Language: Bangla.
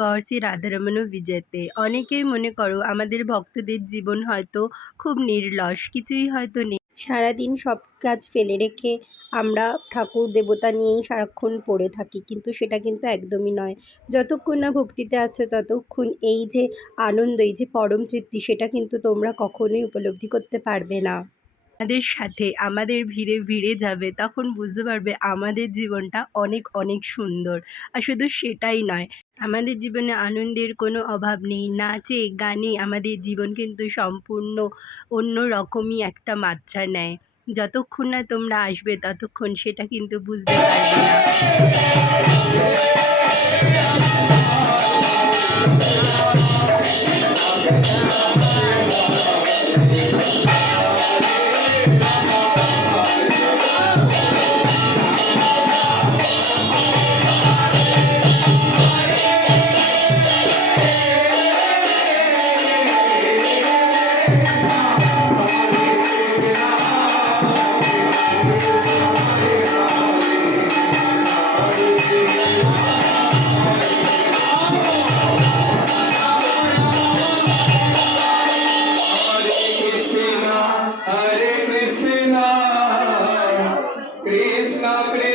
গর্সি রাধারমণ বিজয়তে অনেকেই মনে করো আমাদের ভক্তদের জীবন হয়তো খুব নির্লস, কিছুই হয়তো নেই। সারাদিন সব কাজ ফেলে রেখে আমরা ঠাকুর দেবতা নিয়েই সারাক্ষণ পড়ে থাকি, কিন্তু সেটা কিন্তু একদমই নয়। যতক্ষণ না ভক্তিতে আছো ততক্ষণ এই যে আনন্দ, এই যে পরম তৃপ্তি, সেটা কিন্তু তোমরা কখনোই উপলব্ধি করতে পারবে না। আমাদের সাথে আমাদের ভিড়ে ভিড়ে যাবে, তখন বুঝতে পারবে আমাদের জীবনটা অনেক অনেক সুন্দর। আর শুধু সেটাই নয়, আমাদের জীবনে আনন্দের কোনো অভাব নেই। নাচে গানে আমাদের জীবন কিন্তু সম্পূর্ণ অন্য রকমই একটা মাত্রা নেয়। যতক্ষণ না তোমরা আসবে ততক্ষণ সেটা কিন্তু বুঝতে পারবে না। Hare Krishna, Krishna Krishna.